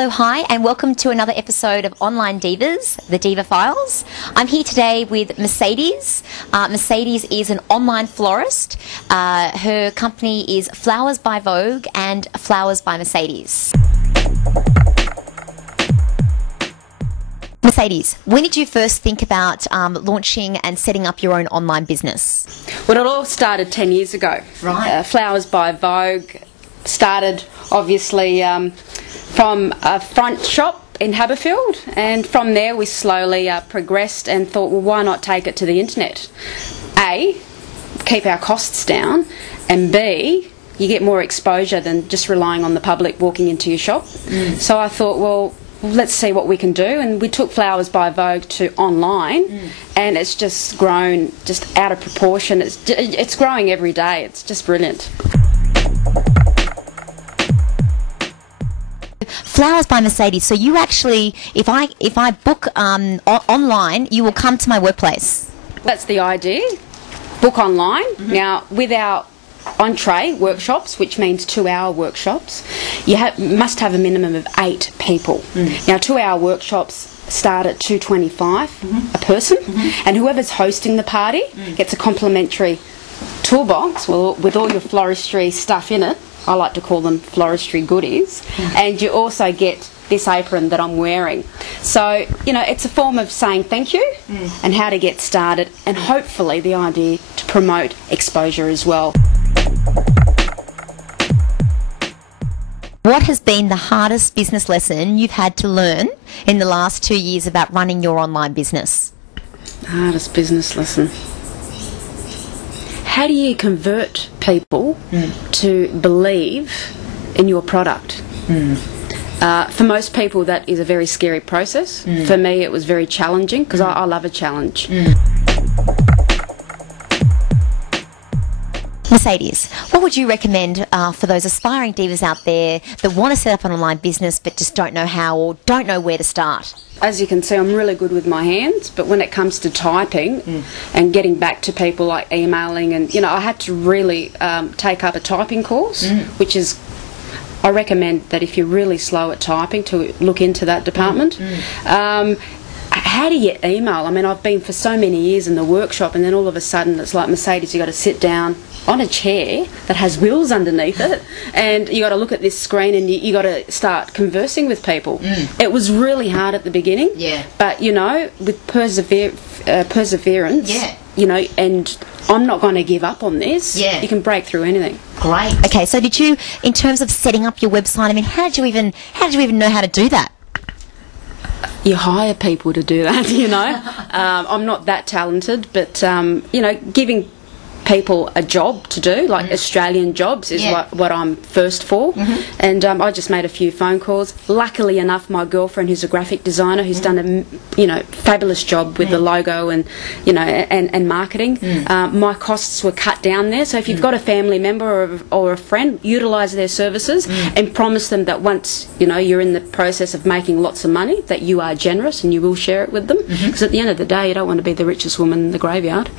Hello, hi, and welcome to another episode of Online Divas, the Diva Files. I'm here today with Mercedes. Mercedes is an online florist. Her company is Flowers by Vogue and Flowers by Mercedes. Mercedes, when did you first think about launching and setting up your own online business? Well, it all started 10 years ago. Right. Flowers by Vogue started, obviously, from a front shop in Haberfield, and from there we slowly progressed and thought, well, why not take it to the internet? A, keep our costs down, and B, you get more exposure than just relying on the public walking into your shop. So I thought, well, let's see what we can do, and we took Flowers by Vogue to online, and it's just grown just out of proportion. It's growing every day. It's just brilliant. Flowers by Mercedes. So you actually, if I book online, you will come to my workplace. That's the idea. Book online. Now, with our entree workshops, which means 2-hour workshops, you must have a minimum of 8 people. Now, 2-hour workshops start at $2.25 a person, and whoever's hosting the party gets a complimentary toolbox with all your floristry stuff in it. I like to call them floristry goodies, and you also get this apron that I'm wearing. So, you know, it's a form of saying thank you and how to get started, and hopefully the idea to promote exposure as well. What has been the hardest business lesson you've had to learn in the last 2 years about running your online business? Hardest business lesson. How do you convert people to believe in your product? For most people, that is a very scary process. For me, it was very challenging because I love a challenge. Mercedes, what would you recommend for those aspiring divas out there that want to set up an online business but just don't know how or don't know where to start? As you can see, I'm really good with my hands, but when it comes to typing and getting back to people, like emailing, and you know, I had to really take up a typing course, which is, I recommend that if you're really slow at typing, to look into that department. How do you email? I mean, I've been for so many years in the workshop, and then all of a sudden it's like, Mercedes, you've got to sit down on a chair that has wheels underneath it, and you got to look at this screen, and you got to start conversing with people. It was really hard at the beginning, but you know, with perseverance, you know, and I'm not going to give up on this. You can break through anything. Great. Okay, so did you, in terms of setting up your website, I mean, how did you even know how to do that? You hire people to do that, you know. I'm not that talented, but you know, giving people a job to do, like Australian jobs, is what I'm first for. And I just made a few phone calls. Luckily enough, my girlfriend, who's a graphic designer, who's done a fabulous job with the logo and and marketing. My costs were cut down there. So if you've got a family member or a friend, utilise their services and promise them that once you're in the process of making lots of money, that you are generous and you will share it with them. Because at the end of the day, you don't want to be the richest woman in the graveyard.